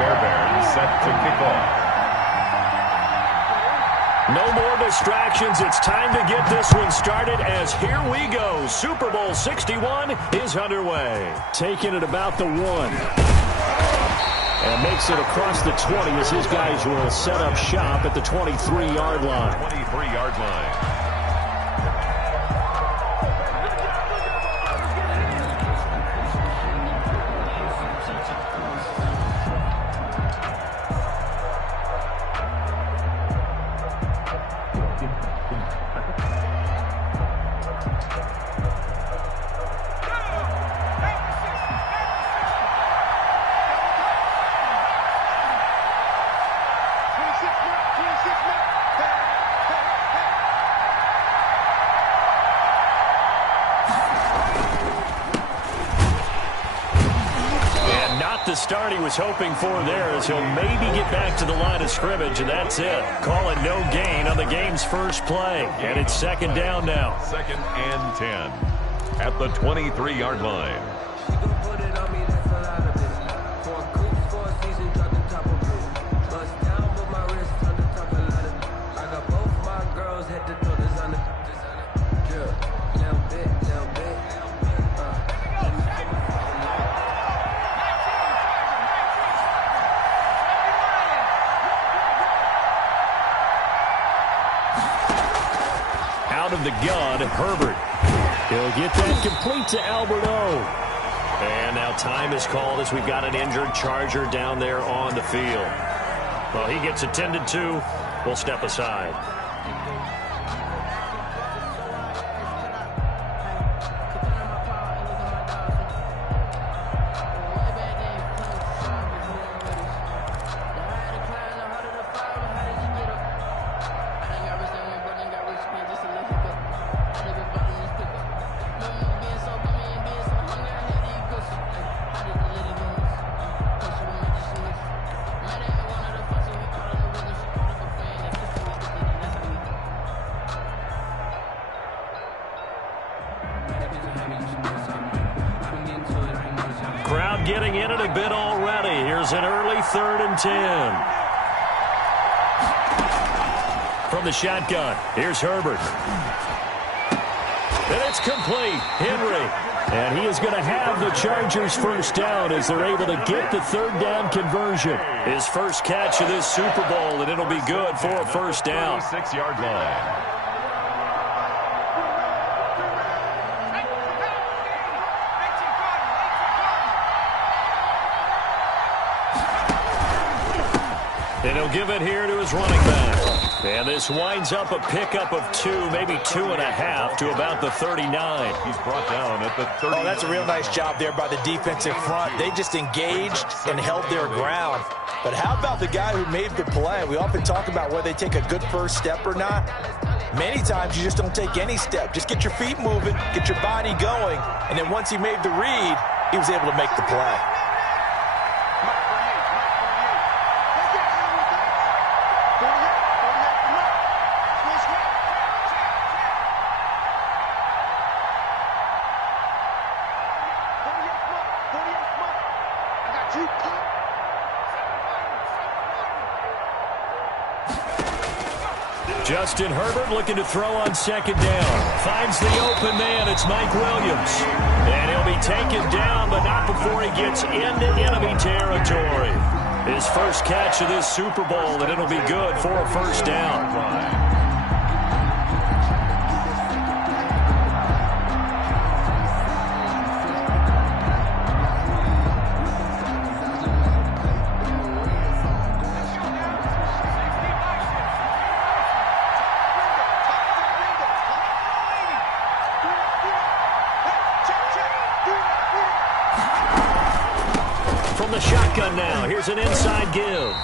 Fairbairn set to kick off. No more distractions. It's time to get this one started as here we go. Super Bowl 61 is underway. Taking it about the 1. And makes it across the 20 as his guys will set up shop at the 23-yard line. 23-yard line. The start he was hoping for there as he'll maybe get back to the line of scrimmage, and that's it. Call it no gain on the game's first play, and it's second down now. 2nd and 10 at the 23-yard line. Of the gun, Herbert. He'll get that complete to Alberto. And now time is called as we've got an injured Charger down there on the field. Well, he gets attended to. We'll step aside. Crowd getting in it a bit already. Here's an early 3rd and 10. From the shotgun, here's Herbert. And it's complete. Henry. And he is going to have the Chargers first down as they're able to get the 3rd down conversion. His first catch of this Super Bowl, and it'll be good for a first down. 6-yard line. And he'll give it here to his running back. And this winds up a pickup of 2, maybe 2.5 to about the 39. He's brought down at the 30. Oh, that's a real nice job there by the defensive front. They just engaged and held their ground. But how about the guy who made the play? We often talk about whether they take a good first step or not. Many times you just don't take any step. Just get your feet moving, get your body going. And then once he made the read, he was able to make the play. Justin Herbert looking to throw on 2nd down. Finds the open man. It's Mike Williams. And he'll be taken down, but not before he gets into enemy territory. His first catch of this Super Bowl, and it'll be good for a first down. From the shotgun now, here's an inside give.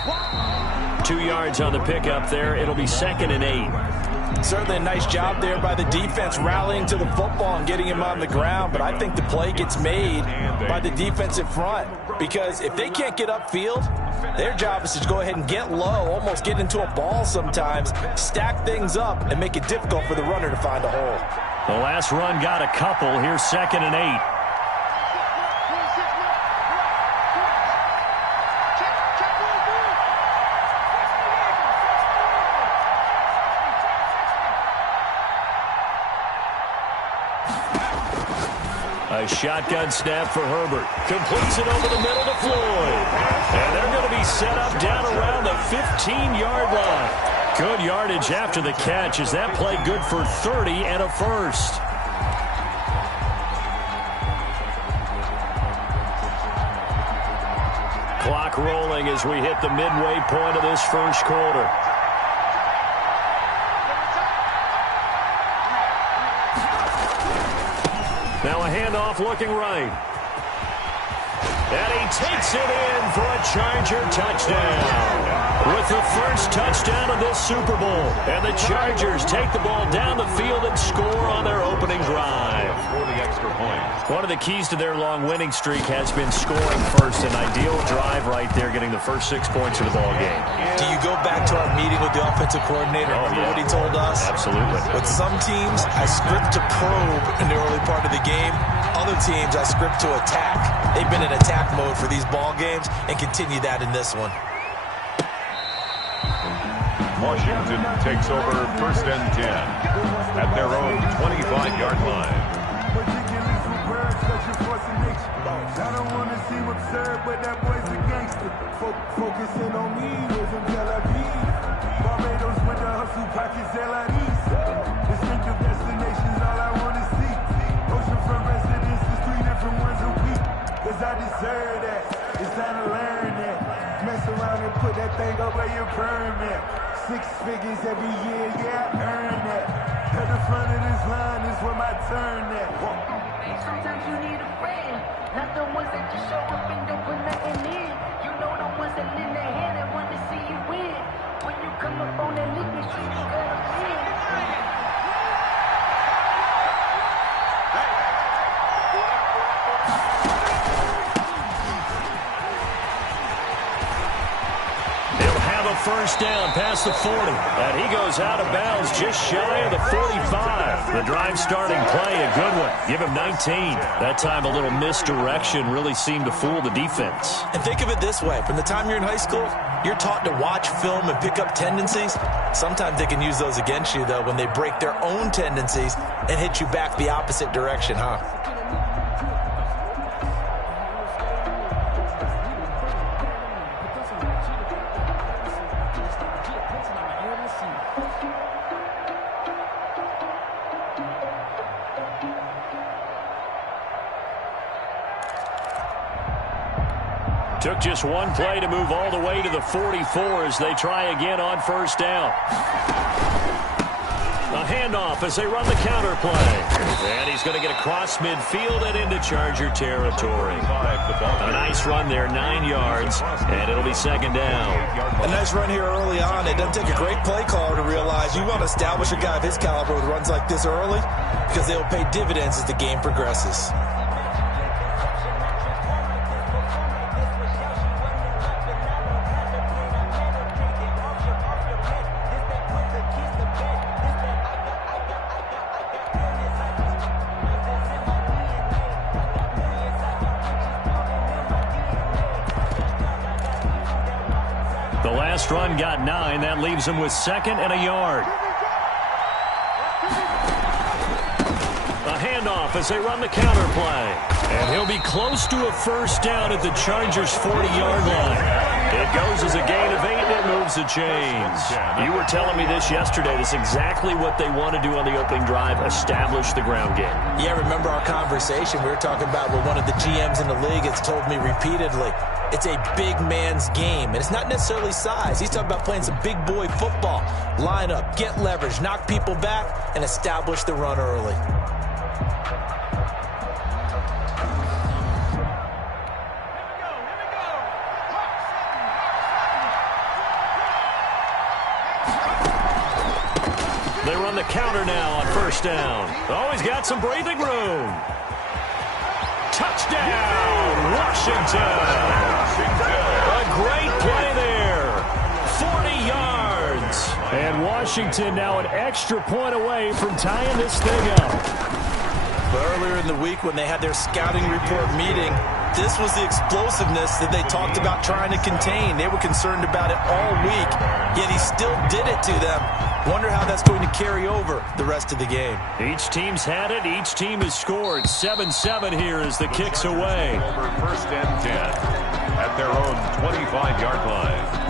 2 yards on the pickup there. It'll be 2nd and 8. Certainly a nice job there by the defense rallying to the football and getting him on the ground, but I think the play gets made by the defensive front because if they can't get upfield, their job is to go ahead and get low, almost get into a ball sometimes, stack things up, and make it difficult for the runner to find a hole. The last run got a couple. Here's 2nd and 8. A shotgun snap for Herbert. Completes it over the middle to Floyd. And they're going to be set up down around the 15-yard line. Good yardage after the catch as that play good for 30 and a first. Clock rolling as we hit the midway point of this first quarter. Now a handoff looking right. And he takes it in for a Charger touchdown. With the first touchdown of this Super Bowl. And the Chargers take the ball down the field and score on their opening drive. For the extra point. One of the keys to their long winning streak has been scoring first. An ideal drive right there, getting the first 6 points of the ball game. Do you go back to our meeting with the offensive coordinator? Remember what he told us? Absolutely. With some teams, I script to probe in the early part of the game. Other teams, I script to attack. They've been in attack mode for these ball games and continue that in this one. Washington takes over first and 10 at their own 25-yard line. I don't want to seem absurd, but that boy's a gangster. Focusing on me, live in Tel Aviv. Barbados with the hustle pockets, LIDs. Distinctive destinations, all I want to see. Oceanfront residences, 3 different ones a week. Cause I deserve that. It's time to learn that. Mess around and put that thing up where your permit. 6 figures every year, yeah, I earn that. At the front of this line is where my turn at. Sometimes you need a friend, not the ones that just show up and don't put nothing in. You know the ones that lend their hand and want to see you win. When you come up on that league, you gotta win. First down past the 40. And he goes out of bounds just shy of the 45. The drive starting play, a good one. Give him 19. That time a little misdirection really seemed to fool the defense. And think of it this way. From the time you're in high school, you're taught to watch film and pick up tendencies. Sometimes they can use those against you, though, when they break their own tendencies and hit you back the opposite direction, huh? Took just one play to move all the way to the 44 as they try again on first down. A handoff as they run the counter play. And he's going to get across midfield and into Charger territory. A nice run there, 9 yards, and it'll be second down. A nice run here early on. It doesn't take a great play caller to realize you want to establish a guy of his caliber with runs like this early because they'll pay dividends as the game progresses. The last run got 9. That leaves him with 2nd and a yard. A handoff as they run the counter play. And he'll be close to a first down at the Chargers' 40-yard line. It goes as a gain of 8, and it moves the chains. You were telling me this yesterday. That's exactly what they want to do on the opening drive, establish the ground game. Yeah, remember our conversation? We were talking about what one of the GMs in the league has told me repeatedly. It's a big man's game, and it's not necessarily size. He's talking about playing some big boy football. Line up, get leverage, knock people back, and establish the run early. They run the counter now on first down. Oh, he's got some breathing room. Touchdown, Washington. A great play there. 40 yards. And Washington now an extra point away from tying this thing up. But earlier in the week when they had their scouting report meeting, this was the explosiveness that they talked about trying to contain. They were concerned about it all week, yet he still did it to them. Wonder how that's going to carry over the rest of the game. Each team's had it. Each team has scored. 7-7 here as the kick's away. Over first and 10 at their own 25-yard line.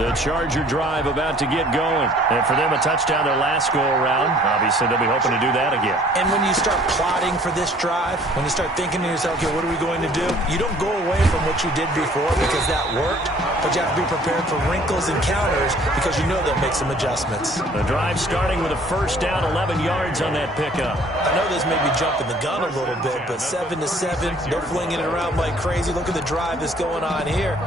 The Charger drive about to get going. And for them, a touchdown their last go-around. Obviously, they'll be hoping to do that again. And when you start plotting for this drive, when you start thinking to yourself, okay, what are we going to do? You don't go away from what you did before because that worked, but you have to be prepared for wrinkles and counters because you know they'll make some adjustments. The drive starting with a first down, 11 yards on that pickup. I know this may be jumping the gun a little bit, but 7-7, they're flinging it around like crazy. Look at the drive that's going on here.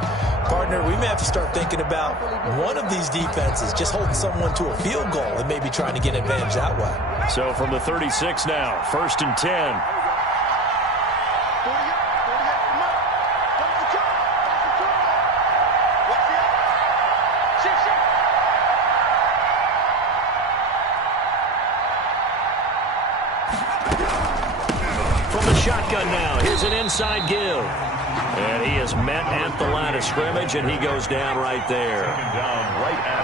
Partner, we may have to start thinking about one of these defenses just holding someone to a field goal and maybe trying to get an advantage that way. So from the 36 now, first and 10. From the shotgun now, here's an inside give. And he is met at the line of scrimmage, and he goes down right there.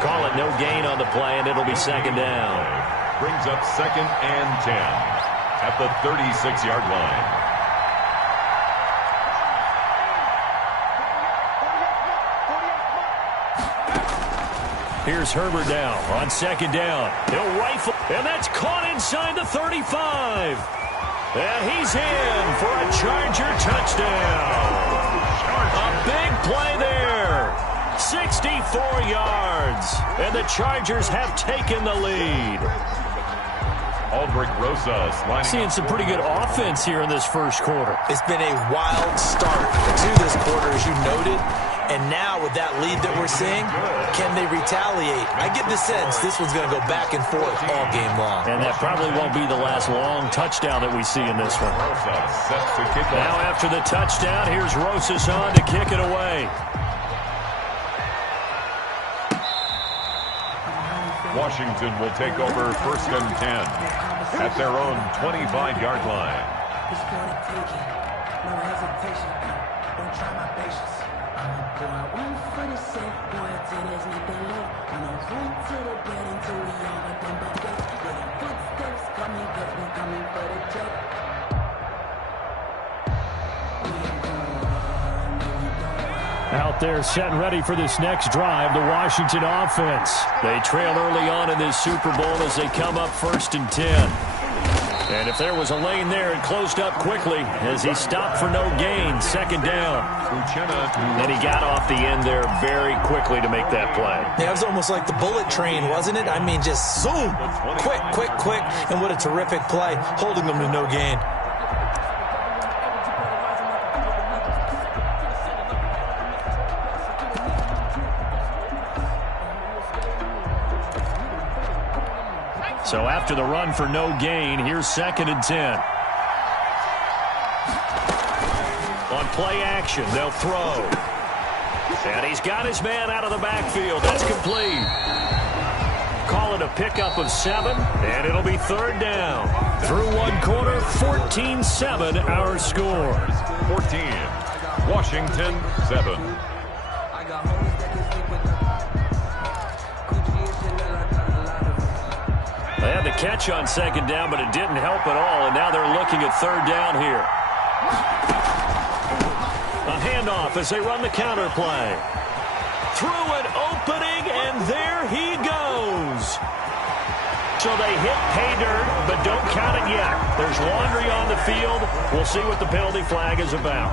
Call it no gain on the play, and it'll be second down. Brings up second and 10 at the 36-yard line. Here's Herbert now on second down. He'll rifle, and that's caught inside the 35. And he's in for a Charger touchdown. A big play there. 64 yards. And the Chargers have taken the lead. Aldrich Rosas seeing some pretty good offense here in this first quarter. It's been a wild start to this quarter, as you noted. And now with that lead that we're seeing, can they retaliate? I get the sense this one's going to go back and forth all game long. And that probably won't be the last long touchdown that we see in this one. Now after the touchdown, here's Rosas on to kick it away. Washington will take over first and 10 at their own 25-yard line. No hesitation. Don't try my patience. One for the safe, boy, till there's nothing left. I'm gonna run to the bed until we all got them back up. With the footsteps coming, cause we coming for the check. Out there set and ready for this next drive, the Washington offense. They trail early on in this Super Bowl as they come up first and 10. And if there was a lane there, it closed up quickly as he stopped for no gain, second down. And he got off the end there very quickly to make that play. Yeah, it was almost like the bullet train, wasn't it? I mean, just zoom, quick, quick, quick, and what a terrific play, holding them to no gain. So after the run for no gain, here's second and 10. On play action, they'll throw. And he's got his man out of the backfield. That's complete. Call it a pickup of 7, and it'll be third down. Through one quarter, 14-7 our score. 14, Washington 7. They had the catch on second down, but it didn't help at all, and now they're looking at third down here. A handoff as they run the counter play. Through an opening, and there he goes. So they hit pay dirt, but don't count it yet. There's laundry on the field. We'll see what the penalty flag is about.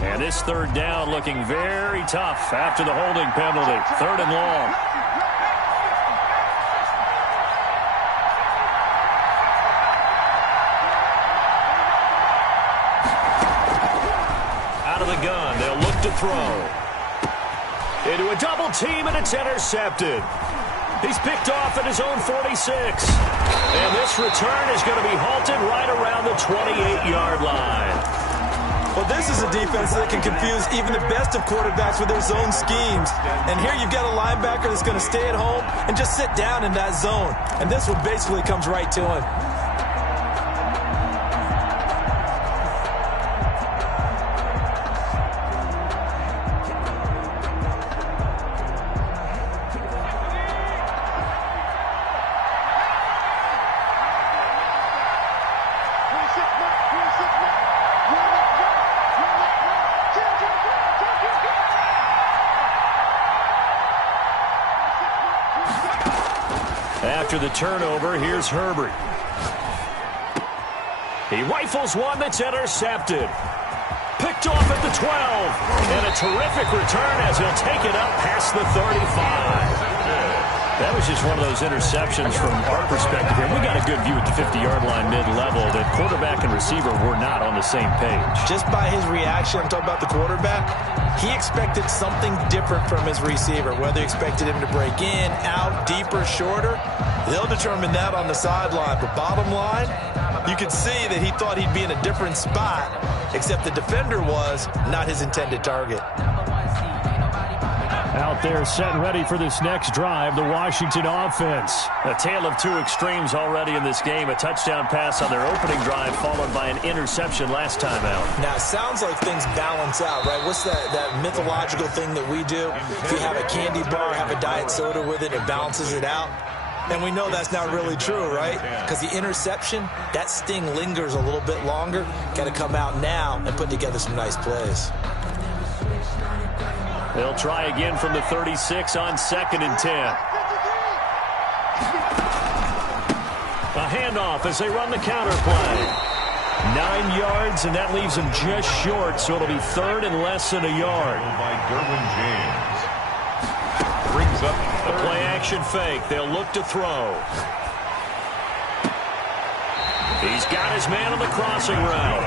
And this third down looking very tough after the holding penalty. Third and long. Out of the gun, they'll look to throw. Into a double team, and it's intercepted. He's picked off at his own 46. And this return is going to be halted right around the 28-yard line. Well, this is a defense that can confuse even the best of quarterbacks with their zone schemes. And here you've got a linebacker that's going to stay at home and just sit down in that zone. And this one basically comes right to him. After the turnover, here's Herbert. He rifles one that's intercepted. Picked off at the 12. And a terrific return as he'll take it up past the 35. That was just one of those interceptions from our perspective here. We got a good view at the 50-yard line mid-level that quarterback and receiver were not on the same page. Just by his reaction, I'm talking about the quarterback, he expected something different from his receiver. Whether he expected him to break in, out, deeper, shorter, they'll determine that on the sideline. But bottom line, you could see that he thought he'd be in a different spot, except the defender was not his intended target. Out there set and ready for this next drive, the Washington offense. A tale of two extremes already in this game. A touchdown pass on their opening drive followed by an interception last time out. Now, it sounds like things balance out, right? What's that mythological thing that we do? If you have a candy bar, have a diet soda with it, it balances it out. And we know that's not really true, right? Because the interception, that sting lingers a little bit longer. Got to come out now and put together some nice plays. They'll try again from the 36 on 2nd and 10. A handoff as they run the counter play. 9 yards, and that leaves them just short, so it'll be 3rd and less than a yard. By Derwin James. Brings up a play action fake. They'll look to throw. He's got his man on the crossing route.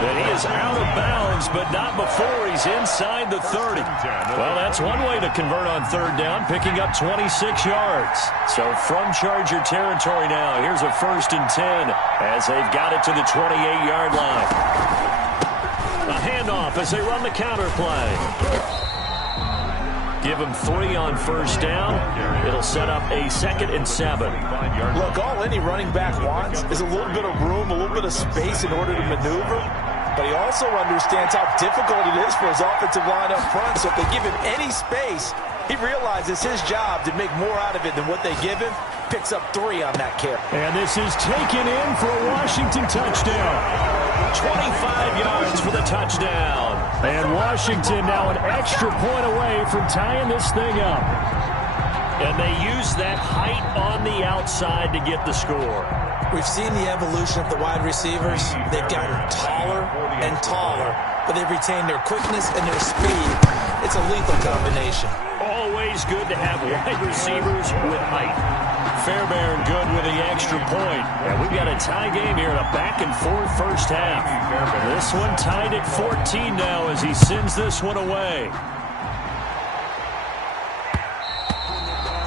And he is out of bounds, but not before he's inside the 30. Well, that's one way to convert on 3rd down, picking up 26 yards. So from Charger territory now, here's a 1st and 10 as they've got it to the 28-yard line. A handoff as they run the counter play. Give him 3 on 1st down. It'll set up a 2nd and 7. Look, all any running back wants is a little bit of room, a little bit of space in order to maneuver. But he also understands how difficult it is for his offensive line up front. So if they give him any space, he realizes his job to make more out of it than what they give him. Picks up 3 on that carry. And this is taken in for a Washington touchdown. 25 yards for the touchdown. And Washington now an extra point away from tying this thing up. And they use that height on the outside to get the score. We've seen the evolution of the wide receivers. They've gotten taller and taller, but they've retained their quickness and their speed. It's a lethal combination. Always good to have wide receivers with height. Fairbairn good with the extra point. And we've got a tie game here in a back-and-forth first half. This one tied at 14 now as he sends this one away.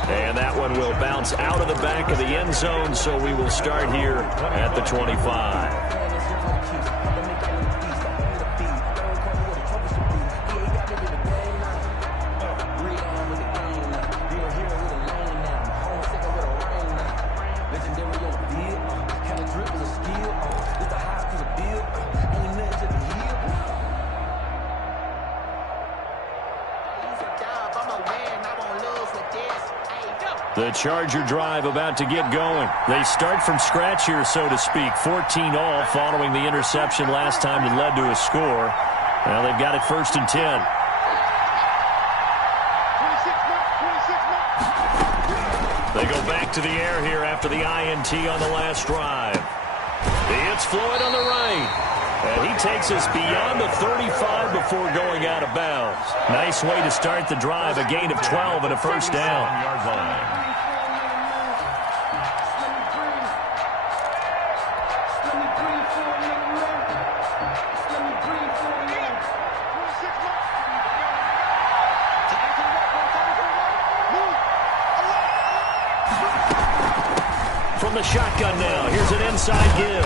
And that one will bounce out of the back of the end zone, so we will start here at the 25. The Charger drive about to get going. They start from scratch here, so to speak. 14 all following the interception last time that led to a score. Now they've got it 1st and 10. They go back to the air here after the INT on the last drive. It's Floyd on the right. And he takes us beyond the 35 before going out of bounds. Nice way to start the drive. A gain of 12 and a 1st down. From the shotgun now, here's an inside give.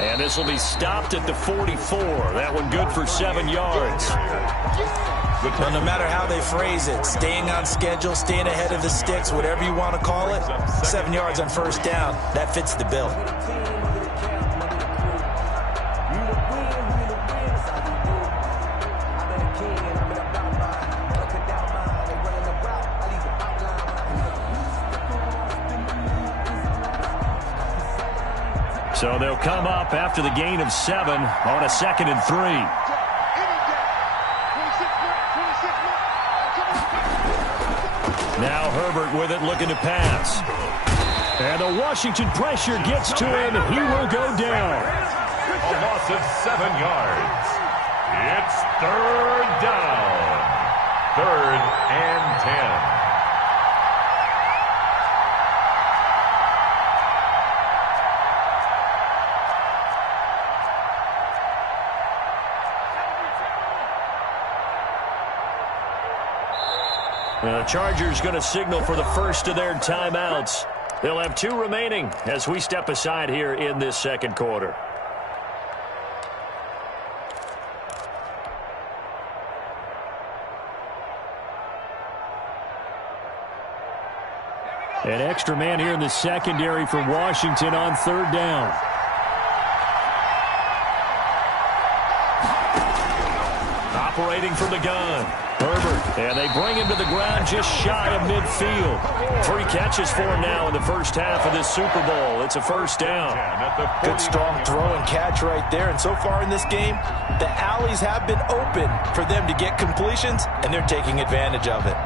And this will be stopped at the 44. That one good for 7 yards. Well, no matter how they phrase it, staying on schedule, staying ahead of the sticks, whatever you want to call it, 7 yards on first down, that fits the bill. So they'll come up after the gain of 7 on a 2nd and 3. Now Herbert with it, looking to pass. And the Washington pressure gets to him. He will go down. A loss of 7 yards. It's 3rd down. 3rd and 10. The Chargers going to signal for the first of their timeouts. They'll have 2 remaining as we step aside here in this second quarter. An extra man here in the secondary for Washington on 3rd down. Operating from the gun. Herbert, and they bring him to the ground just shy of midfield. 3 catches for him now in the first half of this Super Bowl. It's a first down. Good strong throw and catch right there. And so far in this game, the alleys have been open for them to get completions, and they're taking advantage of it.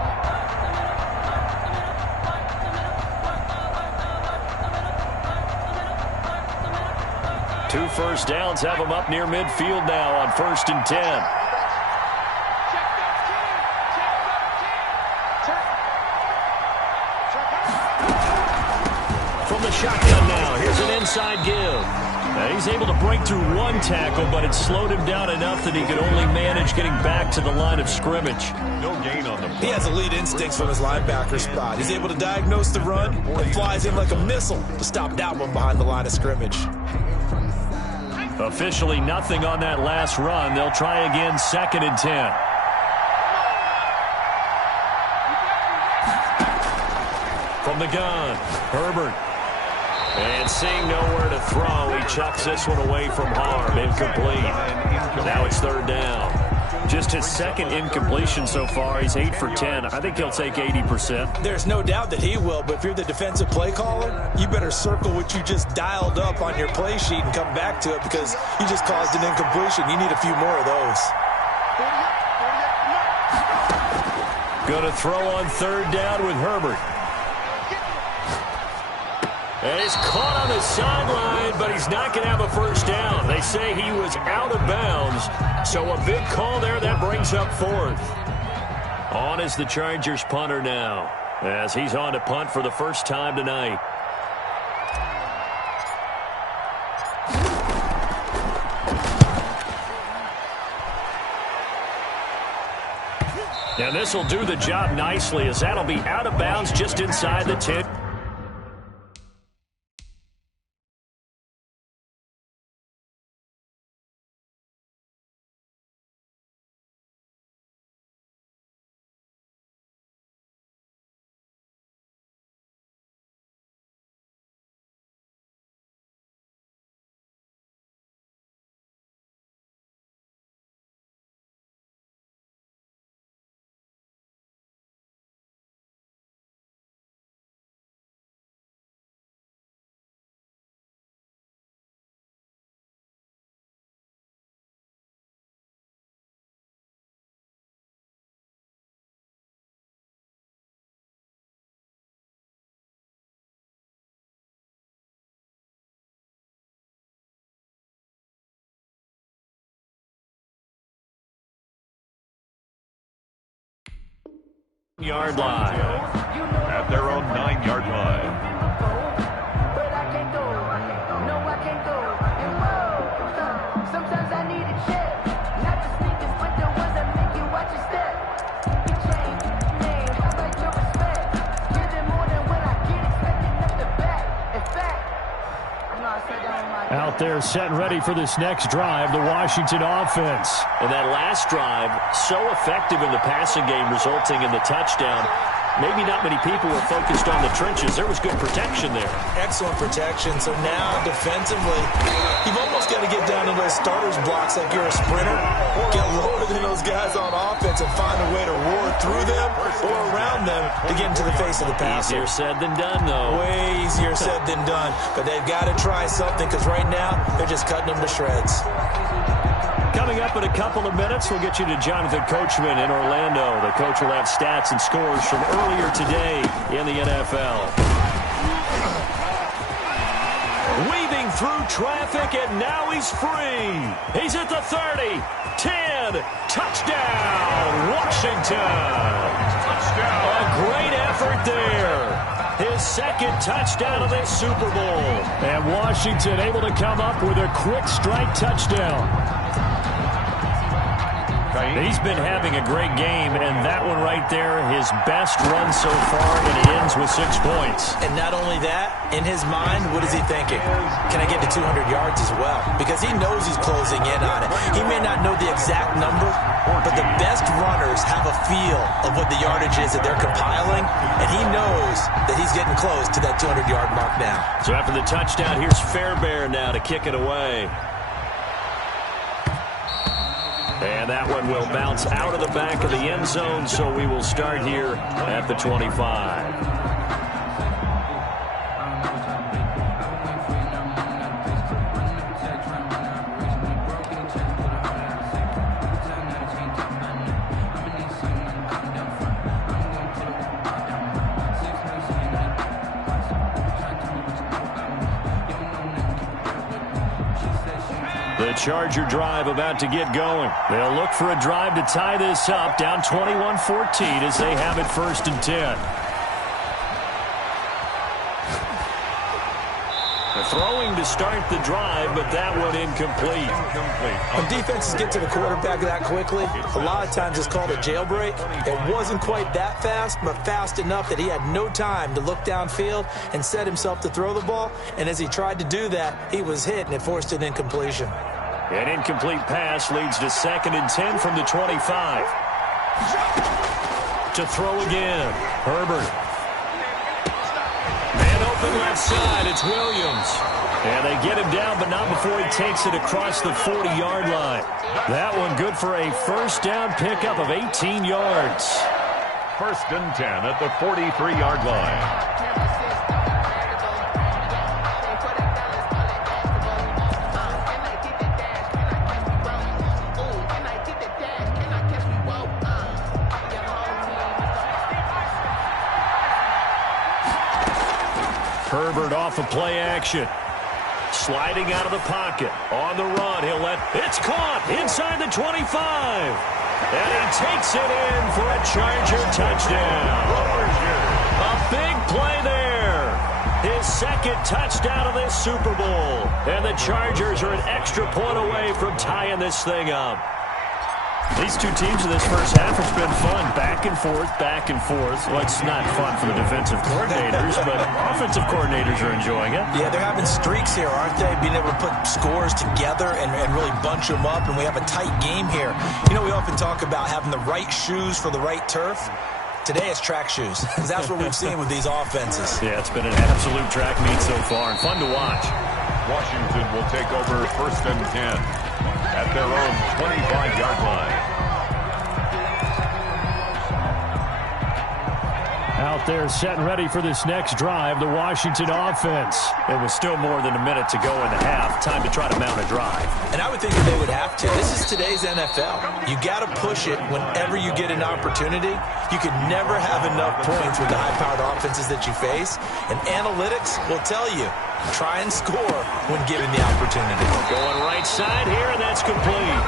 Two first downs have them up near midfield now on 1st and 10. From the shotgun now, here's an inside give. Now he's able to break through 1 tackle, but it slowed him down enough that he could only manage getting back to the line of scrimmage. No gain on the He has elite instincts from his linebacker spot. He's able to diagnose the run and flies in like a missile to stop that one behind the line of scrimmage. Officially nothing on that last run. They'll try again, 2nd and 10. From the gun, Herbert. And seeing nowhere to throw, he chucks this one away from harm. Incomplete. Now it's 3rd down. Just his 2nd incompletion so far. He's 8 for 10. I think he'll take 80%. There's no doubt that he will, but if you're the defensive play caller, you better circle what you just dialed up on your play sheet and come back to it because you just caused an incompletion. You need a few more of those. Going to throw on 3rd down with Herbert. And he's caught on the sideline, but he's not going to have a first down. They say he was out of bounds, so a big call there. That brings up 4th. On is the Chargers punter now, as he's on to punt for the first time tonight. And this will do the job nicely, as that'll be out of bounds just inside the 10. Yard line. At their own 9-yard line. But I can't go. No, I can't go. And whoa, sometimes I need a check. Not the sneakers, but the ones that make you watch your step. You change, man, how about your respect? Give it more than when I get expecting up the back. In fact, Out there set and ready for this next drive, the Washington offense. And that last drive, so effective in the passing game, resulting in the touchdown. Maybe not many people were focused on the trenches. There was good protection there. Excellent protection. So now, defensively, you've almost got to get down to those starters blocks like you're a sprinter. Get lower than those guys on offense and find a way to roar through them or around them to get into the face of the passer. Easier said than done, though. Way easier said than done. But they've got to try something because right now, they're just cutting them to shreds. Coming up in a couple of minutes, we'll get you to Jonathan Coachman in Orlando. The coach will have stats and scores from earlier today in the NFL. Weaving through traffic, and now he's free. He's at the 30, 10, touchdown, Washington. Touchdown. A great effort there. His second touchdown of this Super Bowl. And Washington able to come up with a quick strike touchdown. He's been having a great game, and that one right there, his best run so far, and it ends with 6 points. And not only that, in his mind, what is he thinking? Can I get to 200 yards as well? Because he knows he's closing in on it. He may not know the exact number, but the best runners have a feel of what the yardage is that they're compiling, and he knows that he's getting close to that 200-yard mark now. So after the touchdown, here's Fairbairn now to kick it away. And that one will bounce out of the back of the end zone, so we will start here at the 25. The Charger drive about to get going. They'll look for a drive to tie this up, down 21-14 as they have it 1st and 10. Throwing to start the drive, but that one incomplete. When defenses get to the quarterback that quickly, a lot of times it's called a jailbreak. It wasn't quite that fast, but fast enough that he had no time to look downfield and set himself to throw the ball. And as he tried to do that, he was hit, and it forced an incompletion. An incomplete pass leads to 2nd and 10 from the 25. To throw again, Herbert. Open left side, it's Williams. And they get him down, but not before he takes it across the 40-yard line. That one good for a first down pickup of 18 yards. 1st and 10 at the 43-yard line. Herbert off of play action. Sliding out of the pocket. On the run, he'll let... It's caught inside the 25. And he takes it in for a Charger touchdown. A big play there. His 2nd touchdown of this Super Bowl. And the Chargers are an extra point away from tying this thing up. These two teams in this first half, it's been fun. Back and forth, back and forth. Well, it's not fun for the defensive coordinators, but offensive coordinators are enjoying it. Yeah, they're having streaks here, aren't they? Being able to put scores together and really bunch them up, and we have a tight game here. You know, we often talk about having the right shoes for the right turf. Today it's track shoes, because that's what we've seen with these offenses. Yeah, it's been an absolute track meet so far, and fun to watch. Washington will take over 1st and 10 at their own 25-yard line. Out there set and ready for this next drive, the Washington offense. It was still more than a minute to go in the half. Time to try to mount a drive. And I would think that they would have to. This is today's NFL. You got to push it whenever you get an opportunity. You can never have enough points with the high-powered offenses that you face. And analytics will tell you, try and score when given the opportunity. Going right side here, and that's complete.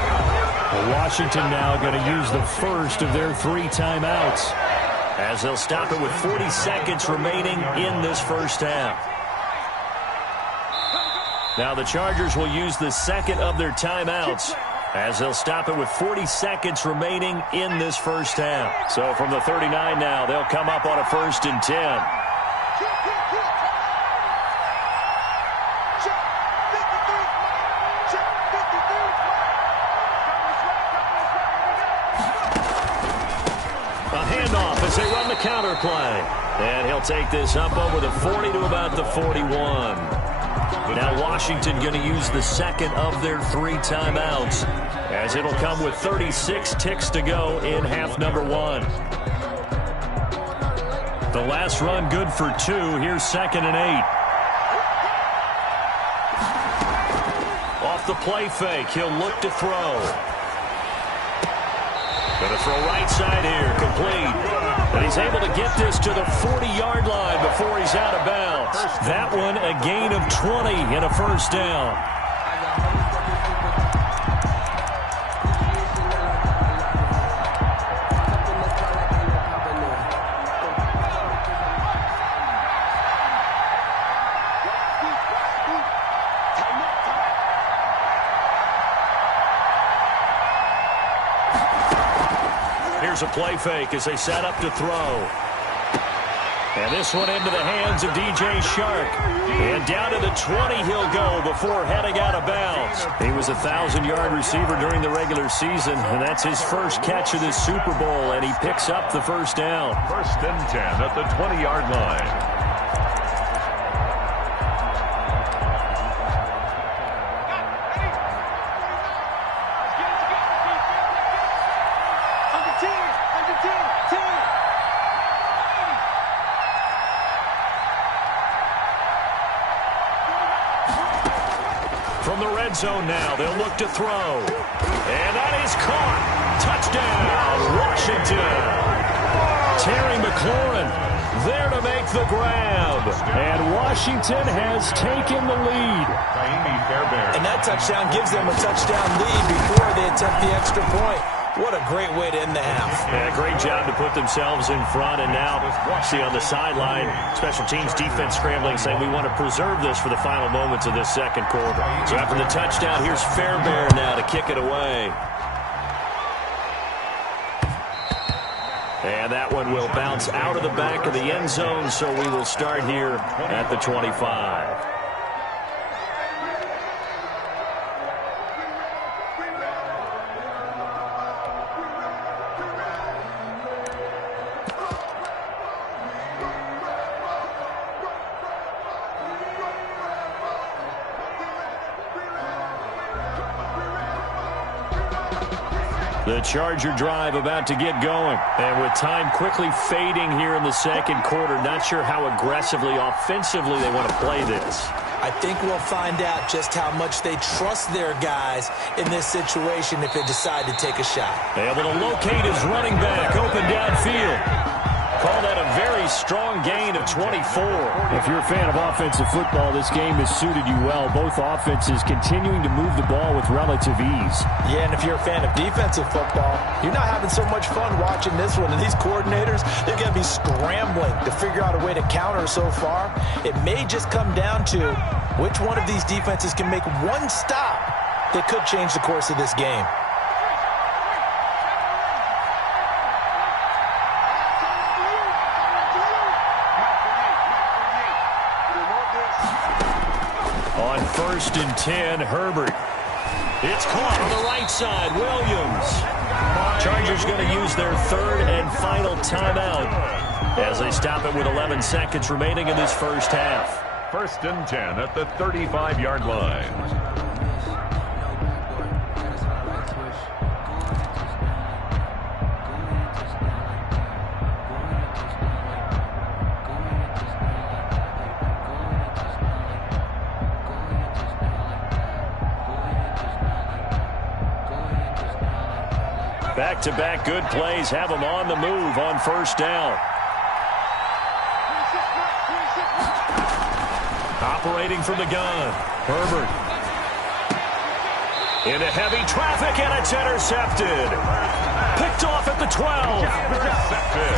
Well, Washington now going to use the first of their 3 timeouts, as they'll stop it with 40 seconds remaining in this first half. Now the Chargers will use the 2nd of their timeouts, as they'll stop it with 40 seconds remaining in this first half. So from the 39 now, they'll come up on a 1st and 10. A handoff as they run the counter play. And he'll take this up over the 40 to about the 41. Now Washington going to use the second of their 3 timeouts, as it'll come with 36 ticks to go in half number 1. The last run good for 2. Here's 2nd and 8. Off the play fake, he'll look to throw. Going to throw right side here, complete. And he's able to get this to the 40-yard line before he's out of bounds. That one a gain of 20 and a first down. Here's a play fake as they set up to throw. And this one into the hands of DJ Shark. And down to the 20 he'll go before heading out of bounds. He was a 1,000-yard receiver during the regular season, and that's his first catch of this Super Bowl, and he picks up the first down. 1st and 10 at the 20-yard line. From the red zone now, they'll look to throw. And that is caught. Touchdown, Washington. Terry McLaurin there to make the grab. And Washington has taken the lead. And that touchdown gives them a touchdown lead before they attempt the extra point. What a great way to end the half. Yeah, great job to put themselves in front. And now, see on the sideline, special teams defense scrambling, saying we want to preserve this for the final moments of this second quarter. So after the touchdown, here's Fairbairn now to kick it away. And that one will bounce out of the back of the end zone, so we will start here at the 25. The Charger drive about to get going. And with time quickly fading here in the second quarter, not sure how aggressively, offensively they want to play this. I think we'll find out just how much they trust their guys in this situation if they decide to take a shot. Able to locate his running back open downfield. Call that a very strong gain of 24. If you're a fan of offensive football, this game has suited you well. Both offenses continuing to move the ball with relative ease. Yeah, and if you're a fan of defensive football, you're not having so much fun watching this one. And these coordinators, they're going to be scrambling to figure out a way to counter so far. It may just come down to which one of these defenses can make one stop that could change the course of this game. On 1st and 10, Herbert. It's caught on the right side, Williams. Chargers going to use their 3rd and final timeout as they stop it with 11 seconds remaining in this first half. 1st and 10 at the 35-yard line. Back-to-back good plays have them on the move on 1st down. Operating from the gun, Herbert. Into heavy traffic, and it's intercepted. Picked off at the 12. Intercepted.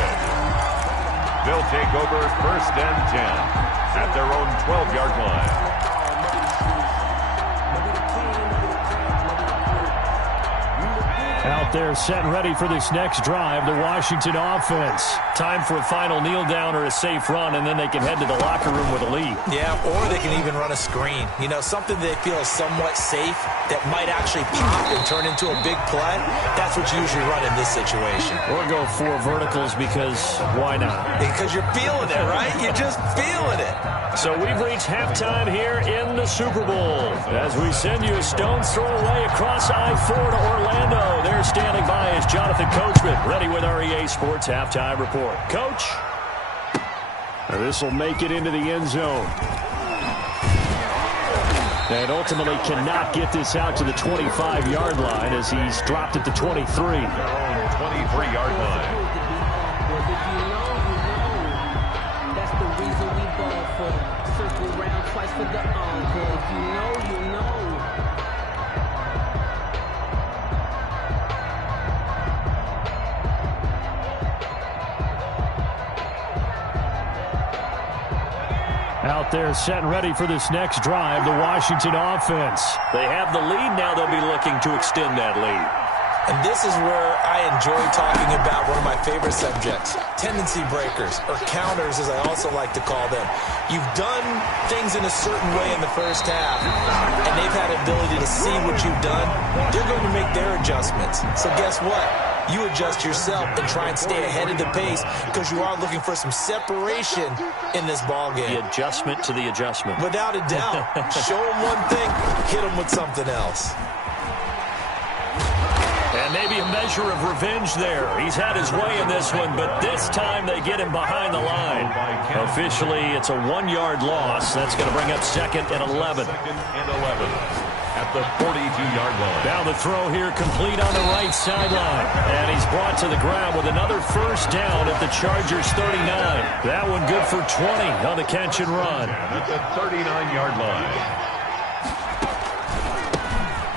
They'll take over 1st and 10 at their own 12-yard line. Now Out there set and ready for this next drive, the Washington offense. Time for a final kneel down or a safe run, and then they can head to the locker room with a lead. Yeah, or they can even run a screen. You know, something they feel is somewhat safe that might actually pop and turn into a big play. That's what you usually run in this situation. Or go 4 verticals because why not? Because you're feeling it, right? You're just feeling it. So we've reached halftime here in the Super Bowl as we send you a stone's throw away across I-4 to Orlando. There standing by is Jonathan Coachman, ready with our EA Sports Halftime Report. Coach? This will make it into the end zone. And ultimately cannot get this out to the 25-yard line as he's dropped at the 23. 23-yard line. That's the reason we ball for. Circle round twice for the encore. You know. Out there set and ready for this next drive, the Washington offense. They have the lead now. They'll be looking to extend that lead. And this is where I enjoy talking about one of my favorite subjects, tendency breakers, or counters as I also like to call them. You've done things in a certain way in the first half, and they've had an ability to see what you've done. They're going to make their adjustments. So guess what? You adjust yourself and try and stay ahead of the pace because you are looking for some separation in this ball game. The adjustment to the adjustment. Without a doubt. Show them one thing, hit them with something else. And maybe a measure of revenge there. He's had his way in this one, but this time they get him behind the line. Officially, it's a 1-yard loss. That's going to bring up 2nd and 11. At the 42-yard line. Now the throw here complete on the right sideline. And he's brought to the ground with another first down at the Chargers 39. That one good for 20 on the catch and run. At the 39-yard line.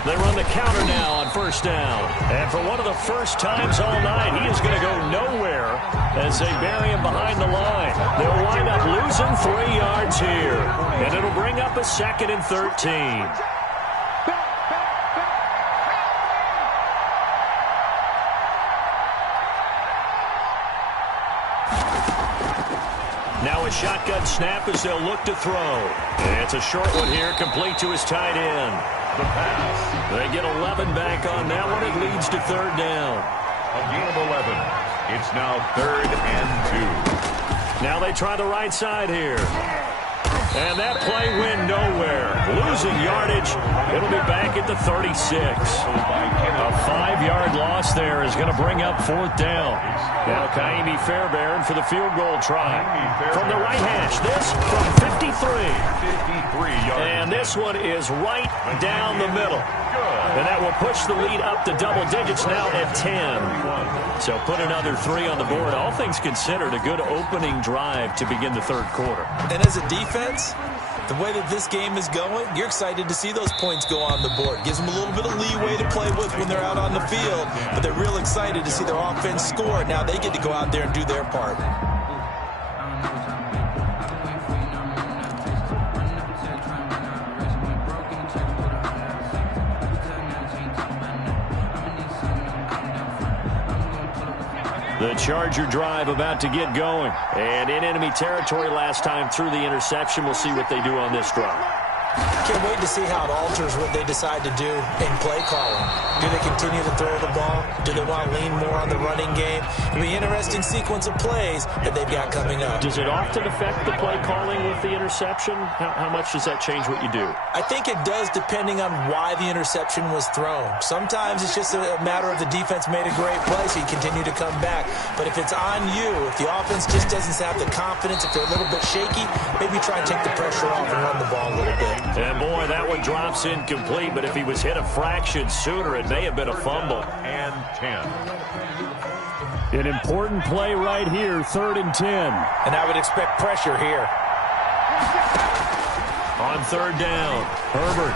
They run the counter now on first down. And for one of the first times all night, he is going to go nowhere as they bury him behind the line. They'll wind up losing 3 yards here. And it'll bring up a 2nd and 13. Now a shotgun snap as they'll look to throw. It's a short one here, complete to his tight end. The pass. They get 11 back on that one. It leads to 3rd down. A gain of 11. It's now 3rd and 2. Now they try the right side here. And that play went nowhere. Losing yardage. It'll be back at the 36. A 5-yard loss there is going to bring up 4th down. Now Kaimi Fairbairn for the field goal try. From the right hash, this from 53. 53 yards. And this one is right down the middle. And that will push the lead up to double digits now at 10. So put another 3 on the board. All things considered, a good opening drive to begin the 3rd quarter. And as a defense, the way that this game is going, you're excited to see those points go on the board. Gives them a little bit of leeway to play with when they're out on the field. But they're real excited to see their offense score. Now they get to go out there and do their part. The Charger drive about to get going. And in enemy territory last time through the interception. We'll see what they do on this drive. Can't wait to see how it alters what they decide to do in play calling. Do they continue to throw the ball? Do they want to lean more on the running game? It'll be an interesting sequence of plays that they've got coming up. Does it often affect the play calling with the interception? How much does that change what you do? I think it does depending on why the interception was thrown. Sometimes it's just a matter of the defense made a great play, so you continue to come back. But if it's on you, if the offense just doesn't have the confidence, if they're a little bit shaky, maybe try and take the pressure off and run the ball a little bit. And boy, that one drops incomplete, but if he was hit a fraction sooner, it may have been a fumble. And 10. An important play right here, 3rd and 10. And I would expect pressure here. On 3rd down, Herbert.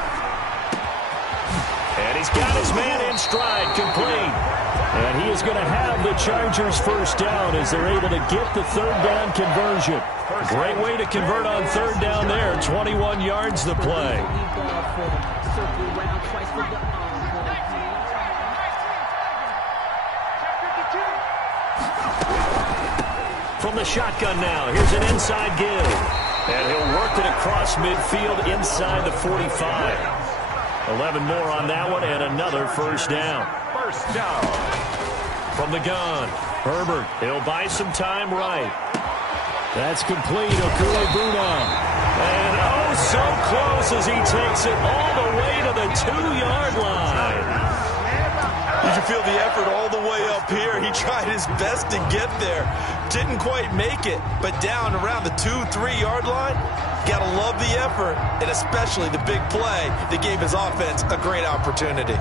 And he's got his man in stride, complete. And he is going to have the Chargers first down as they're able to get the 3rd down conversion. Great way to convert on 3rd down there. 21 yards the play. From the shotgun now, here's an inside give. And he'll work it across midfield inside the 45. 11 more on that one and another first down. First down. From the gun, Herbert, he'll buy some time right. That's complete. Okule-Buna. And oh, so close as he takes it all the way to the 2-yard line. You can feel the effort all the way up here. He tried his best to get there. Didn't quite make it, but down around the 2-3-yard line, gotta love the effort, and especially the big play that gave his offense a great opportunity.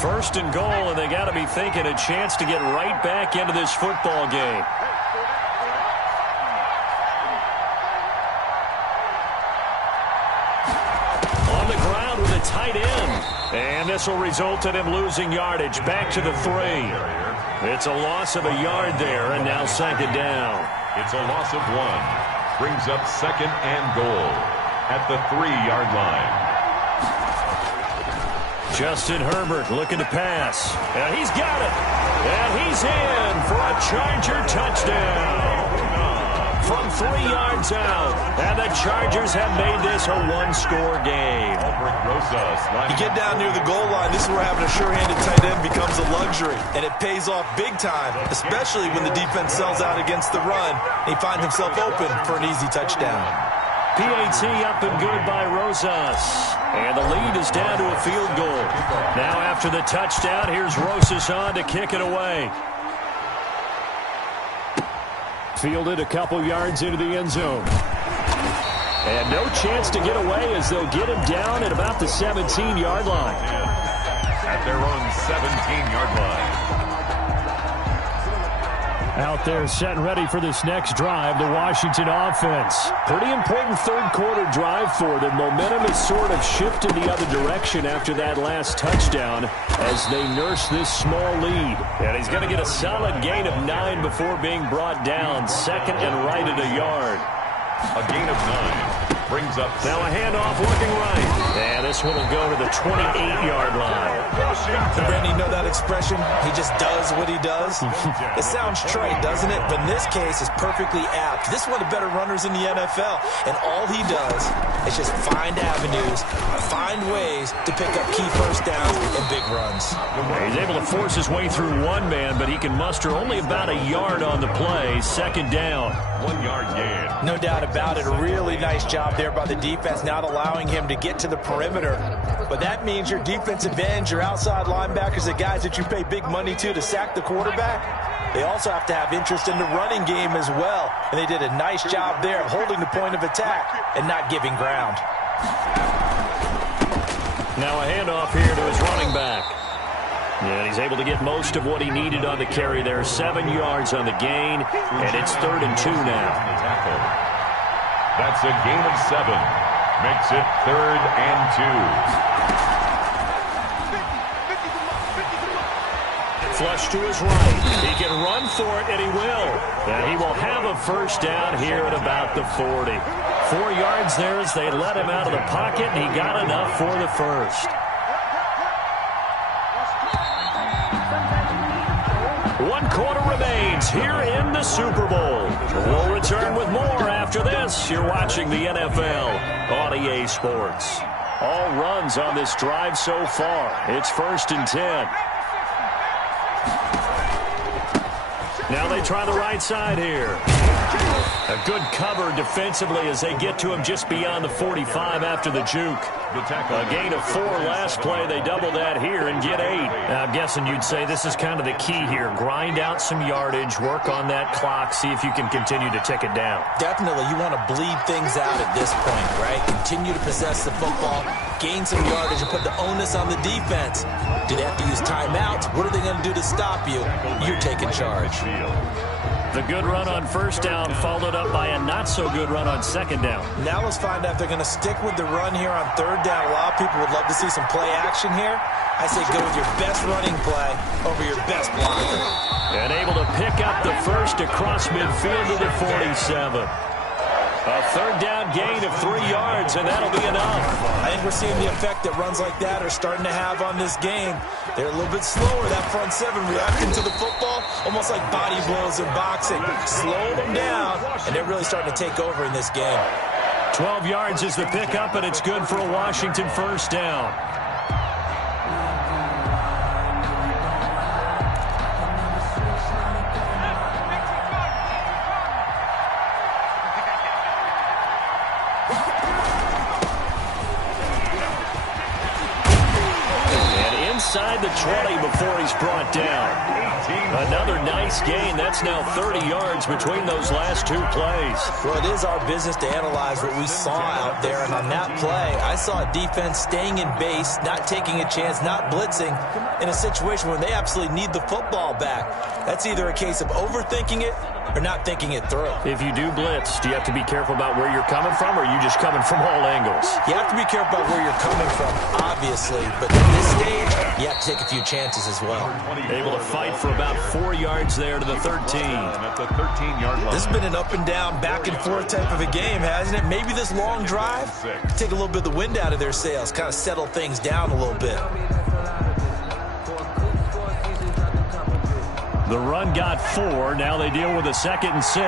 First and goal, and they got to be thinking a chance to get right back into this football game. On the ground with a tight end. And this will result in him losing yardage back to the 3. It's a loss of a yard there, and now second down. It's a loss of 1. Brings up second and goal at the 3-yard line. Justin Herbert looking to pass. And he's got it. And he's in for a Charger touchdown. From 3 yards out. And the Chargers have made this a one-score game. You get down near the goal line, this is where having a sure-handed tight end becomes a luxury. And it pays off big time, especially when the defense sells out against the run. He finds himself open for an easy touchdown. PAT up and good by Rosas. And the lead is down to a field goal. Now after the touchdown, here's Rosas on to kick it away. Fielded a couple yards into the end zone. And no chance to get away as they'll get him down at about the 17-yard line. At their own 17-yard line. Out there set and ready for this next drive, the Washington offense. Pretty important third-quarter drive for them. Momentum has sort of shifted the other direction after that last touchdown as they nurse this small lead. And he's going to get a solid gain of 9 before being brought down. Second and right at a yard. A gain of 9. Brings up now a handoff looking right. And this one will go to the 28-yard line. Brandon, you know that expression? He just does what he does. It sounds trite, doesn't it? But in this case, it's perfectly apt. This is one of the better runners in the NFL. And all he does is just find avenues, find ways to pick up key first downs and big runs. He's able to force his way through one man, but he can muster only about a yard on the play. Second down. 1 yard gain. No doubt about it. A really nice job there by the defense, not allowing him to get to the perimeter. But that means your defensive ends, your outside linebackers, the guys that you pay big money to sack the quarterback, they also have to have interest in the running game as well. And they did a nice job there of holding the point of attack and not giving ground. Now a handoff here to his running back. And he's able to get most of what he needed on the carry there. 7 yards on the gain, and it's 3rd and 2 now. That's a gain of 7. Makes it 3rd and 2. Flush to his right. He can run for it, and he will. And he will have a first down here at about the 40. 4 yards there as they let him out of the pocket, and he got enough for the first. 1 quarter remains here in the Super Bowl. We'll return with more after this. You're watching the NFL on EA Sports. All runs on this drive so far. It's 1st and 10. Now they try the right side here. A good cover defensively as they get to him just beyond the 45 after the juke. A gain of 4 last play. They double that here and get 8. I'm guessing you'd say this is kind of the key here. Grind out some yardage, work on that clock, see if you can continue to tick it down. Definitely, you want to bleed things out at this point, right? Continue to possess the football, gain some yardage, and put the onus on the defense. Do they have to use timeouts? What are they going to do to stop you? You're taking charge. The good run on first down followed up by a not-so-good run on second down. Now let's find out if they're going to stick with the run here on third down. A lot of people would love to see some play action here. I say go with your best running play over your best blocker. And able to pick up the first across midfield to the 47. A third down gain of 3 yards, and that'll be enough. I think we're seeing the effect that runs like that are starting to have on this game. They're a little bit slower, that front seven, reacting to the football, almost like body blows in boxing. Slow them down, and they're really starting to take over in this game. 12 yards is the pickup, and it's good for a Washington first down. Inside the 20 before he's brought down. Another nice gain. That's now 30 yards between those last 2 plays. Well, it is our business to analyze what we saw out there. And on that play, I saw a defense staying in base, not taking a chance, not blitzing in a situation where they absolutely need the football back. That's either a case of overthinking it or not thinking it through. If you do blitz, do you have to be careful about where you're coming from, or are you just coming from all angles? You have to be careful about where you're coming from, obviously, but at this stage, you have to take a few chances as well. Able to fight for about 4 yards there to the 13. At the 13-yard line. This has been an up and down, back and forth type of a game, hasn't it? Maybe this long drive, take a little bit of the wind out of their sails, kind of settle things down a little bit. The run got 4. Now they deal with a 2nd and 6.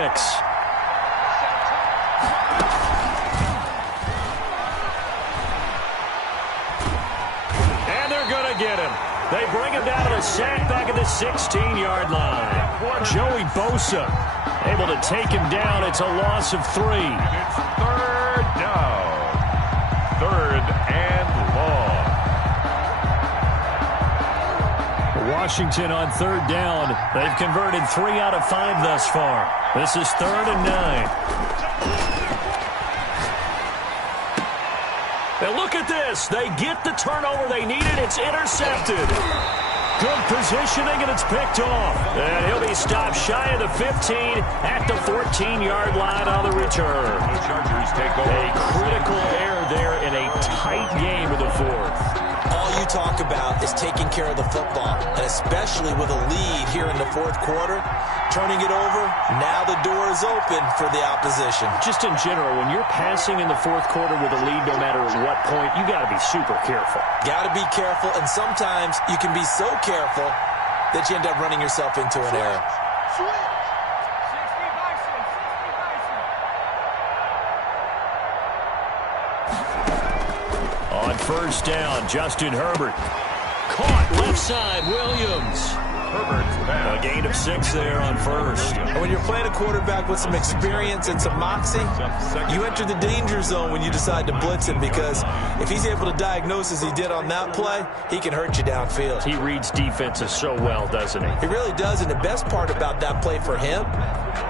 And they're going to get him. They bring him down to the sack back at the 16-yard line. Joey Bosa able to take him down. It's a loss of 3. It's third down. Third and long. Washington on 3rd down. They've converted 3 out of 5 thus far. This is 3rd and 9. And look at this. They get the turnover they needed. It's intercepted. Good positioning, and it's picked off. And he'll be stopped shy of the 15 at the 14-yard line on the return. The Chargers take over. A critical error there in a tight game of the 4th. All you talk about is taking care of the football, and especially with a lead here in the 4th quarter, turning it over, now the door is open for the opposition. Just in general, when you're passing in the 4th quarter with a lead, no matter at what point, you got to be super careful. Got to be careful, and sometimes you can be so careful that you end up running yourself into an error. On 1st down, Justin Herbert. Caught left side, Williams. Herbert's back. A gain of 6 there on 1st. And when you're playing a quarterback with some experience and some moxie, you enter the danger zone when you decide to blitz him, because if he's able to diagnose as he did on that play, he can hurt you downfield. He reads defenses so well, doesn't he? He really does, and the best part about that play for him,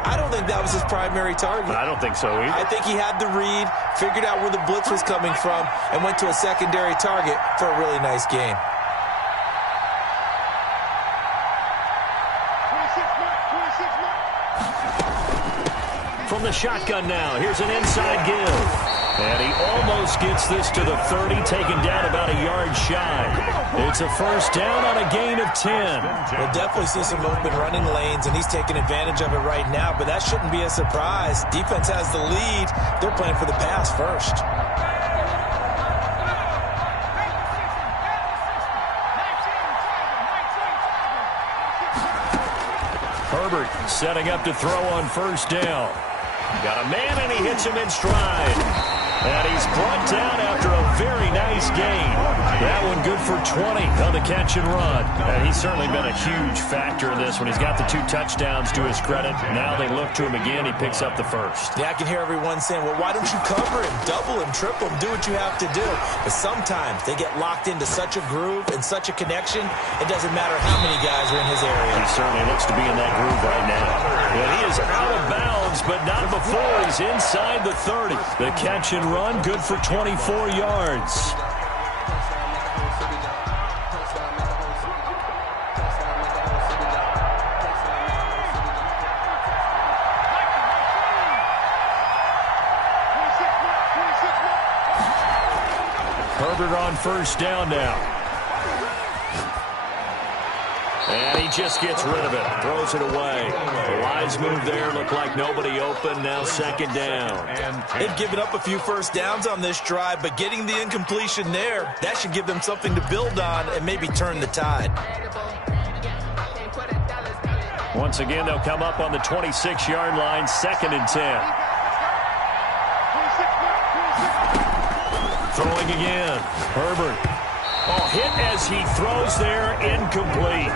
I don't think that was his primary target. I don't think so either. I think he had the read, figured out where the blitz was coming from, and went to a secondary target for a really nice gain. From the shotgun now, here's an inside give. And he almost gets this to the 30, taken down about a yard shy. It's a 1st down on a gain of 10. We'll definitely see some open running lanes, and he's taking advantage of it right now, but that shouldn't be a surprise. Defense has the lead. They're playing for the pass first. Herbert setting up to throw on 1st down. Got a man, and he hits him in stride. And he's brought down after a very nice gain. That one good for 20 on the catch and run. And he's certainly been a huge factor in this when he's got the 2 touchdowns to his credit. Now they look to him again. He picks up the 1st. Yeah, I can hear everyone saying, well, why don't you cover him, double him, triple him, do what you have to do. But sometimes they get locked into such a groove and such a connection, it doesn't matter how many guys are in his area. He certainly looks to be in that groove right now. And he is out of bounds, but not before he's inside the 30. The catch and run, good for 24 yards. Herbert on 1st down now. And he just gets rid of it, throws it away. A wise move there, looked like nobody open, now second down. They've given up a few first downs on this drive, but getting the incompletion there, that should give them something to build on and maybe turn the tide. Once again, they'll come up on the 26-yard line, 2nd and 10. Throwing again. Herbert. Oh, hit as he throws there, incomplete.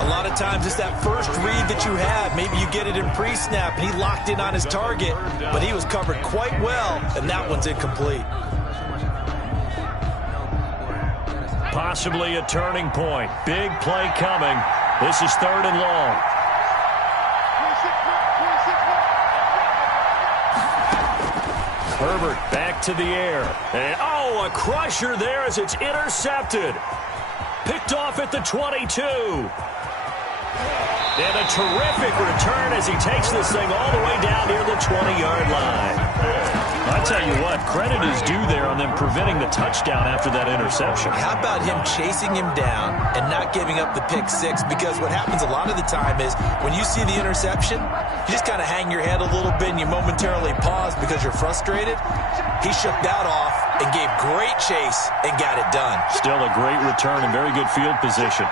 A lot of times it's that first read that you have. Maybe you get it in pre-snap. He locked in on his target, but he was covered quite well, and that one's incomplete. Possibly a turning point. Big play coming. This is 3rd and long. Herbert back to the air. And, oh, a crusher there as it's intercepted. Picked off at the 22. And a terrific return as he takes this thing all the way down near the 20-yard line. I tell you what, credit is due there on them preventing the touchdown after that interception. How about him chasing him down and not giving up the pick six? Because what happens a lot of the time is when you see the interception, you just kind of hang your head a little bit and you momentarily pause because you're frustrated. He shook that off and gave great chase and got it done. Still a great return and very good field position.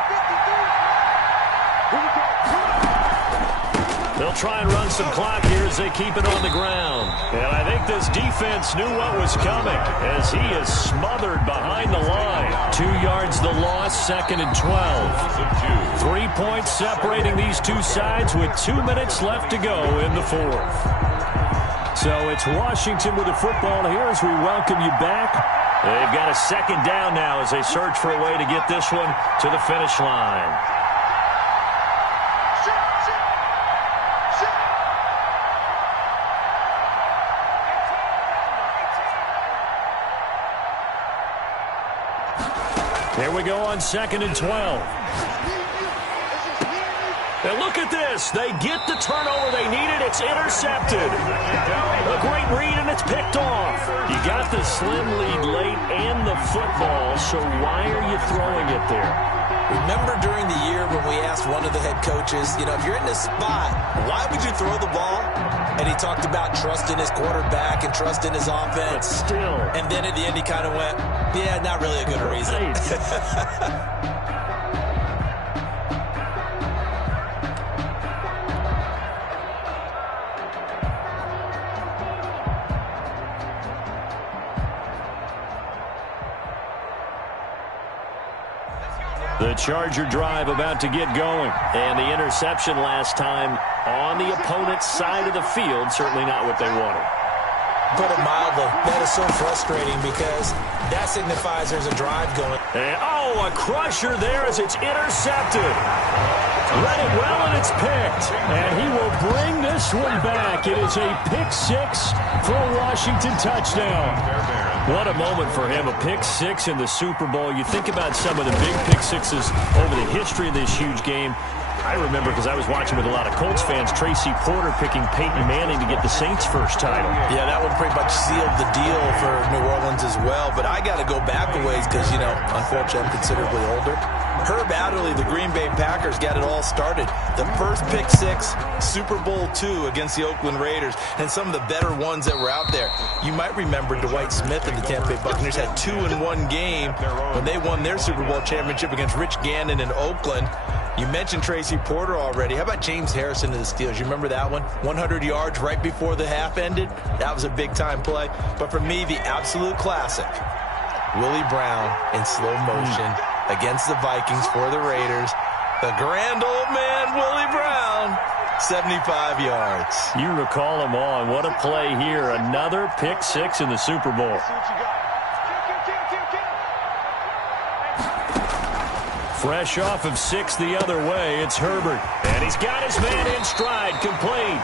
They'll try and run some clock here as they keep it on the ground. And I think this defense knew what was coming as he is smothered behind the line. 2 yards the loss, 2nd and 12. 3 points separating these two sides with 2 minutes left to go in the 4th. So it's Washington with the football here as we welcome you back. They've got a 2nd down now as they search for a way to get this one to the finish line. Here we go on 2nd and 12. And look at this. They get the turnover they needed. It's intercepted. A great read, and it's picked off. You got the slim lead late and the football, so why are you throwing it there? Remember during the year when we asked one of the head coaches, you know, if you're in this spot, why would you throw the ball? And he talked about trust in his quarterback and trust in his offense. But still. And then at the end he kind of went, yeah, not really a good reason. The Charger drive about to get going. And the interception last time on the opponent's side of the field, certainly not what they wanted. Put it mildly, that is so frustrating because that signifies there's a drive going. And, oh, a crusher there as it's intercepted. Read it well, and it's picked. And he will bring this one back. It is a pick six for a Washington touchdown. What a moment for him, a pick six in the Super Bowl. You think about some of the big pick sixes over the history of this huge game. I remember, because I was watching with a lot of Colts fans, Tracy Porter picking Peyton Manning to get the Saints' first title. Yeah, that one pretty much sealed the deal for New Orleans as well. But I got to go back a ways because, you know, unfortunately I'm considerably older. Herb Adderley, the Green Bay Packers, got it all started. The first pick six, Super Bowl II against the Oakland Raiders, and some of the better ones that were out there. You might remember Dwight Smith and the Tampa Bay Buccaneers had 2-in-1 game when they won their Super Bowl championship against Rich Gannon in Oakland. You mentioned Tracy Porter already. How about James Harrison to the Steelers? You remember that one? 100 yards right before the half ended? That was a big-time play. But for me, the absolute classic, Willie Brown in slow motion against the Vikings for the Raiders. The grand old man, Willie Brown, 75 yards. You recall them all, and what a play here. Another pick six in the Super Bowl. Fresh off of six the other way, it's Herbert. And he's got his man in stride, complete.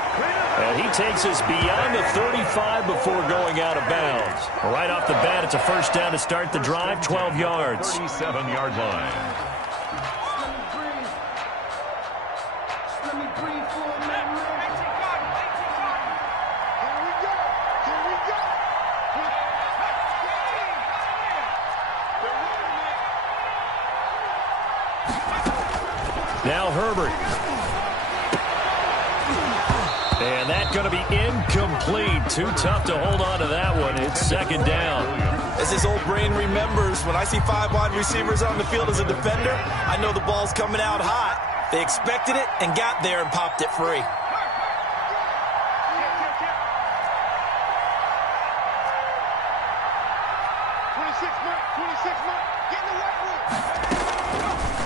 And he takes us beyond the 35 before going out of bounds. Right off the bat, it's a first down to start the drive, 12 yards. 37-yard line. Herbert. And that's going to be incomplete. Too tough to hold on to that one. It's second down. As his old brain remembers, when I see 5 wide receivers on the field as a defender, I know the ball's coming out hot. They expected it and got there and popped it free.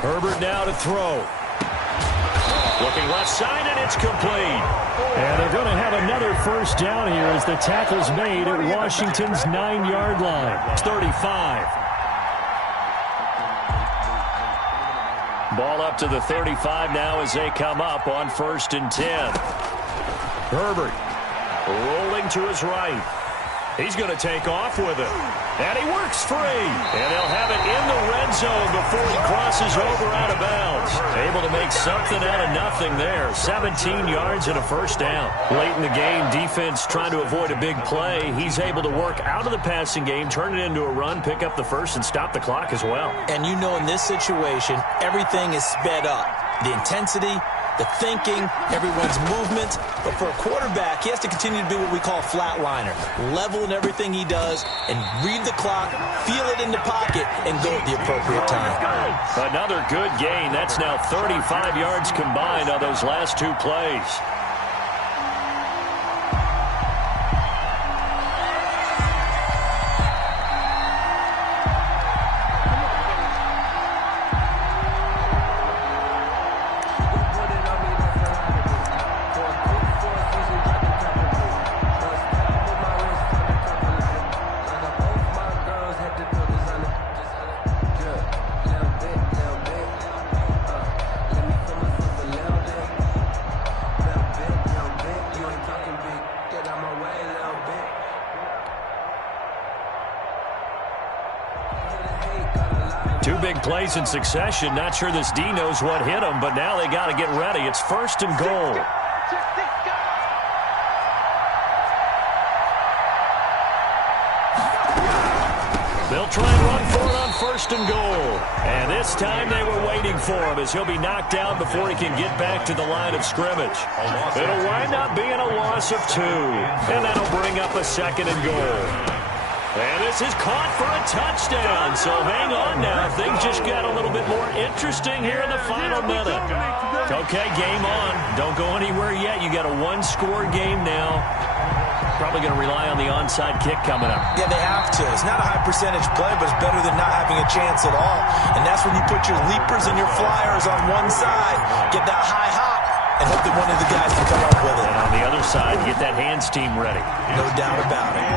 Herbert now to throw. Looking left side, and it's complete. And they're going to have another first down here as the tackle's made at Washington's 9-yard line. It's 35. Ball up to the 35 now as they come up on 1st and 10. Herbert rolling to his right. He's going to take off with it. And he works free. And they'll have it in the red zone before he crosses over out of bounds. Able to make something out of nothing there. 17 yards and a first down. Late in the game, defense trying to avoid a big play. He's able to work out of the passing game, turn it into a run, pick up the first, and stop the clock as well. And you know in this situation, everything is sped up. The intensity, the thinking, everyone's movement. But for a quarterback, he has to continue to be what we call a flatliner. Level in everything he does and read the clock, feel it in the pocket, and go at the appropriate time. Another good gain. That's now 35 yards combined on those last 2 plays. Plays in succession. Not sure this D knows what hit him, but now they got to get ready. It's 1st and goal. They'll try and run for it on 1st and goal. And this time they were waiting for him as he'll be knocked down before he can get back to the line of scrimmage. It'll wind up being a loss of 2. And that'll bring up a 2nd and goal. And this is caught for a touchdown. So hang on now. Things just got a little bit more interesting here in the final minute. Okay, game on. Don't go anywhere yet. You got a 1-score game now. Probably going to rely on the onside kick coming up. Yeah, they have to. It's not a high percentage play, but it's better than not having a chance at all. And that's when you put your leapers and your flyers on one side, get that high hop, and hope that one of the guys can come up with it. And on the other side, get that hands team ready. No doubt about it.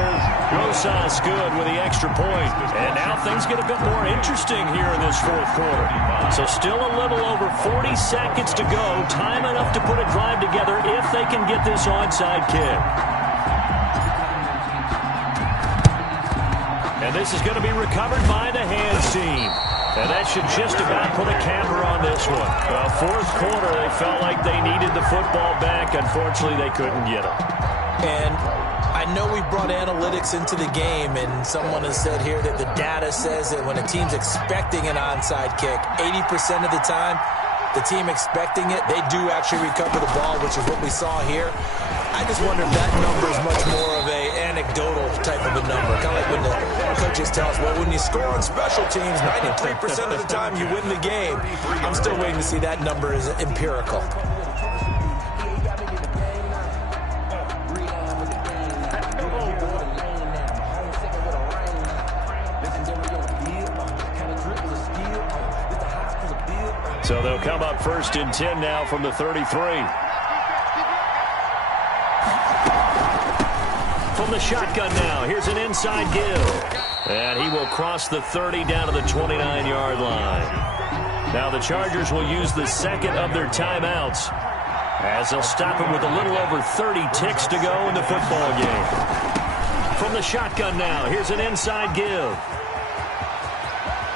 Rosas good with the extra point. And now things get a bit more interesting here in this 4th quarter. So still a little over 40 seconds to go. Time enough to put a drive together if they can get this onside kick. And this is going to be recovered by the hands team. And that should just about put a camper on this one. 4th quarter, they felt like they needed the football back. Unfortunately, they couldn't get it. And I know we brought analytics into the game, and someone has said here that the data says that when a team's expecting an onside kick, 80% of the time, the team expecting it, they do actually recover the ball, which is what we saw here. I just wonder if that number is much more of a anecdotal type of a number. Kind of like when the coaches tell us, well, when you score on special teams, 93% of the time you win the game. I'm still waiting to see that number is empirical. So they'll come up 1st and 10 now from the 33. From the shotgun now, here's an inside give. And he will cross the 30 down to the 29-yard line. Now the Chargers will use the 2nd of their timeouts as they'll stop it with a little over 30 ticks to go in the football game. From the shotgun now, here's an inside give.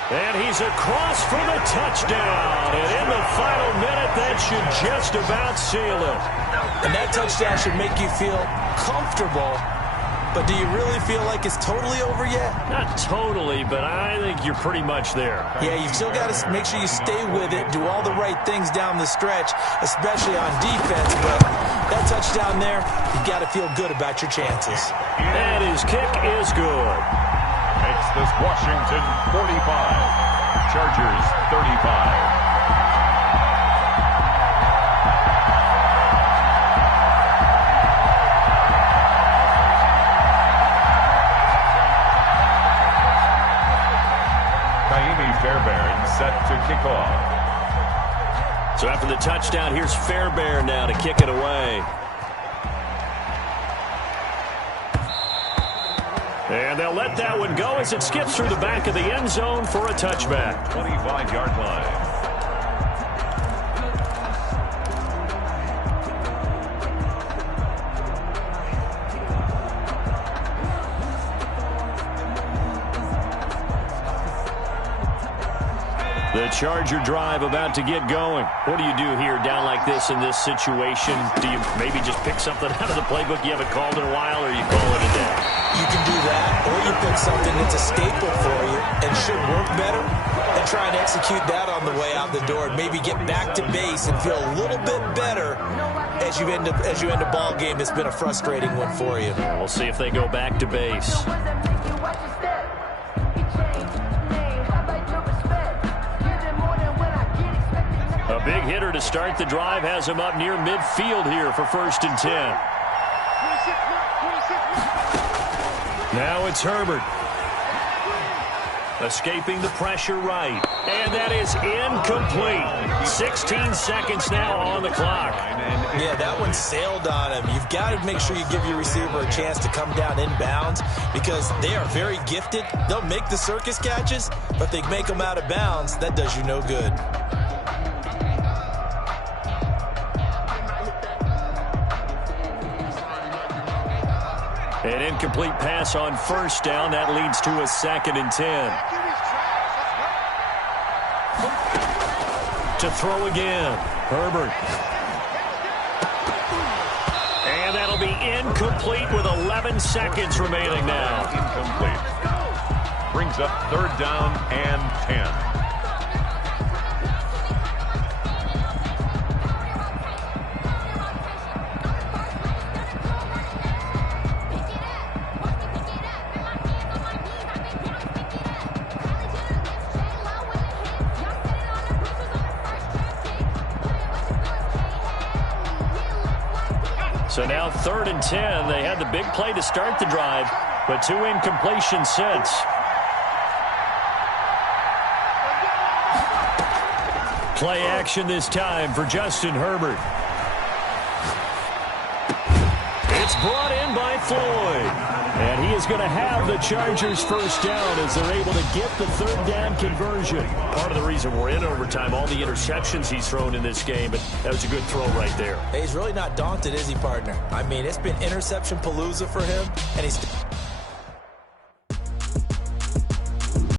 And he's across for the touchdown. And in the final minute, that should just about seal it. And that touchdown should make you feel comfortable but do you really feel like it's totally over yet? Not totally, but I think you're pretty much there. Yeah, you've still got to make sure you stay with it, do all the right things down the stretch, especially on defense. But that touchdown there, you've got to feel good about your chances. And his kick is good. Makes this Washington 45, Chargers 35. Fairbairn set to kick off. So after the touchdown, here's Fairbairn now to kick it away. And they'll let that one go as it skips through the back of the end zone for a touchback. 25-yard line. The Charger drive about to get going. What do you do here down like this in this situation? Do you maybe just pick something out of the playbook you haven't called in a while, or you call it a day? You can do that, or you pick something that's a staple for you and should work better and try and execute that on the way out the door and maybe get back to base and feel a little bit better as you end a ball game that's been a frustrating one for you. We'll see if they go back to base. A big hitter to start the drive has him up near midfield here for 1st and 10. Now it's Herbert. Escaping the pressure right. And that is incomplete. 16 seconds now on the clock. Yeah, that one sailed on him. You've got to make sure you give your receiver a chance to come down inbounds because they are very gifted. They'll make the circus catches, but they make them out of bounds. That does you no good. An incomplete pass on 1st down. That leads to a 2nd and 10. To throw again. Herbert. And that'll be incomplete with 11 seconds remaining now. Incomplete. Brings up 3rd down and 10. So now 3rd and 10. They had the big play to start the drive, but 2 incompletions since. Play action this time for Justin Herbert. It's brought in by Floyd. And he is going to have the Chargers 1st down as they're able to get the 3rd down conversion. Part of the reason we're in overtime, all the interceptions he's thrown in this game, but that was a good throw right there. Hey, he's really not daunted, is he, partner? I mean, it's been interception palooza for him, and he's...